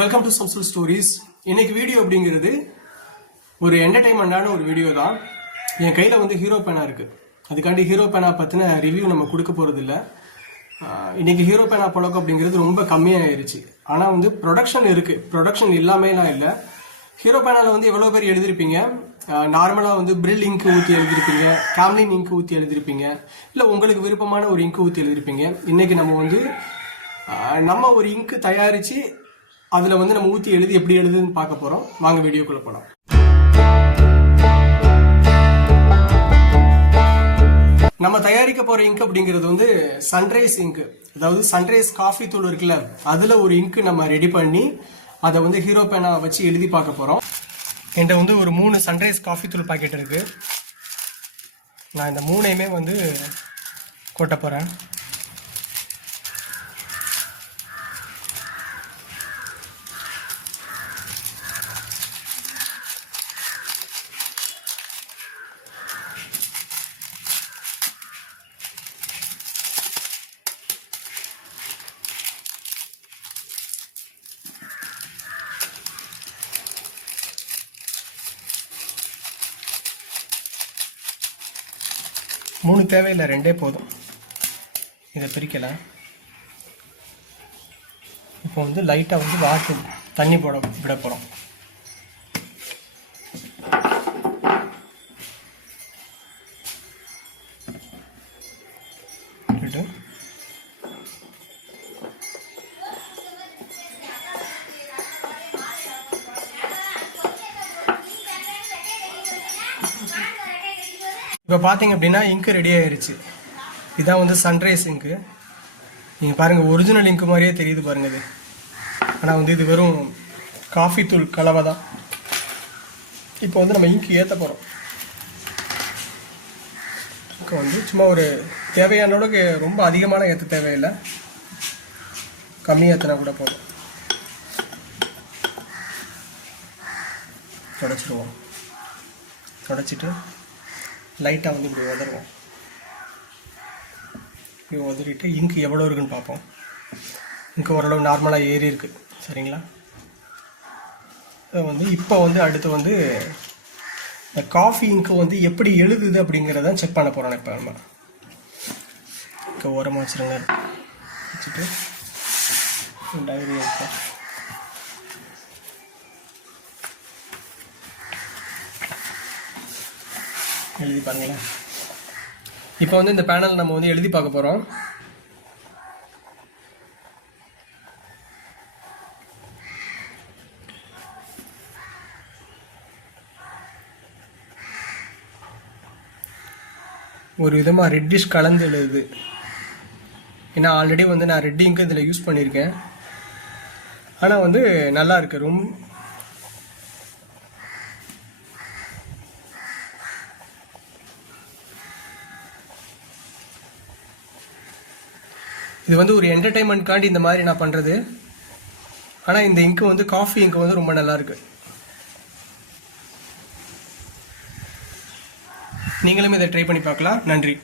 Welcome to Shamsul stories. இன்னைக்கு video அப்படிங்கிறது ஒரு என்டர்டைன்மெண்டான ஒரு வீடியோ தான். என் கையில் வந்து ஹீரோ பேனா இருக்குது. அதுக்காண்டி ஹீரோ பேனா பற்றின ரிவ்யூ நம்ம கொடுக்க போகிறது இல்லை. இன்னைக்கு ஹீரோ பேனா பழக்கம் அப்படிங்கிறது ரொம்ப கம்மியாகிருச்சு. ஆனால் வந்து ப்ரொடக்ஷன் இருக்குது, ப்ரொடக்ஷன் இல்லாமலாம் இல்லை. ஹீரோ பேனாவில் வந்து எவ்வளோ பேர் எழுதிருப்பீங்க. நார்மலாக வந்து பிரில் இங்கு ஊற்றி எழுதிருப்பீங்க, கேம்லின் இங்கு ஊற்றி எழுதிருப்பீங்க, இல்லை உங்களுக்கு விருப்பமான ஒரு இங்கு ஊற்றி எழுதிருப்பீங்க. இன்றைக்கி நம்ம வந்து நம்ம ஒரு இங்கு தயாரித்து அதில் வந்து நம்ம ஊற்றி எழுதி எப்படி எழுதுன்னு பார்க்க போகிறோம். வாங்க வீடியோக்குள்ளே போகலாம். நம்ம தயாரிக்க போகிற இங்க் அப்படிங்கிறது வந்து சன்ரைஸ் இங்கு, அதாவது சன்ரைஸ் காஃபி தூள் இருக்குல்ல, அதில் ஒரு இங்கு நம்ம ரெடி பண்ணி அதை வந்து ஹீரோ பேனா வச்சு எழுதி பார்க்க போகிறோம். என்கிட்ட வந்து ஒரு 3 சன்ரைஸ் காஃபி தூள் பாக்கெட் இருக்குது. நான் இந்த 3ஐயுமே வந்து கொட்ட போகிறேன். மூணு தேவையில்லை, 2 போதும். இதை பிரிக்கலாம். இப்போ வந்து லைட்டாக வந்து வாட்டர் தண்ணி விட போகிறோம். இப்போ பார்த்தீங்க அப்படின்னா இங்கு ரெடி ஆயிடுச்சு. இதான் வந்து சன்ரைஸ் இங்கு. நீங்கள் பாருங்கள், ஒரிஜினல் இங்கு மாதிரியே தெரியுது பாருங்கள் இது. ஆனால் வந்து இது வெறும் காஃபி தூள் கலவை தான். இப்போ வந்து நம்ம இங்கு ஏற்ற போகிறோம். இங்கு வந்து சும்மா ஒரு தேவையான அளவுக்கு, ரொம்ப அதிகமான ஏற்ற தேவையில்லை, கம்மியாக ஏற்றினா கூட போதும். தொடச்சிடுவோம். தொடச்சிட்டு லைட்டாக வந்து இப்படி உதறுவோம். இப்படி உதறிட்டு இங்கு எவ்வளோ இருக்குன்னு பார்ப்போம். இங்கு ஓரளவு நார்மலாக ஏறி இருக்குது, சரிங்களா? அதை வந்து இப்போ வந்து அடுத்து வந்து இந்த காஃபி இங்கு வந்து எப்படி எழுதுது அப்படிங்கிறத செக் பண்ண போகிறோம். இப்போ நம்ம இங்கே ஓரமாக வச்சுருங்க. வச்சுட்டு டைரி எடுப்போம். எழுதி பாருங்களேன். இப்போ வந்து இந்த பேனல் நம்ம வந்து எழுதி பார்க்க போகிறோம். ஒரு விதமாக ரெட்டிஷ் கலந்து எழுதுது. ஏன்னா ஆல்ரெடி வந்து நான் ரெட் இங்கு இதில் யூஸ் பண்ணியிருக்கேன். ஆனால் வந்து நல்லா இருக்கு. ரொம்ப இது வந்து ஒரு என்டர்டைன்மெண்ட்காண்டி இந்த மாதிரி நான் பண்ணுறது. ஆனால் இந்த இங்கு வந்து காஃபி இங்கு வந்து ரொம்ப நல்லா இருக்கு. நீங்களும் இதை ட்ரை பண்ணி பார்க்கலாம். நன்றி.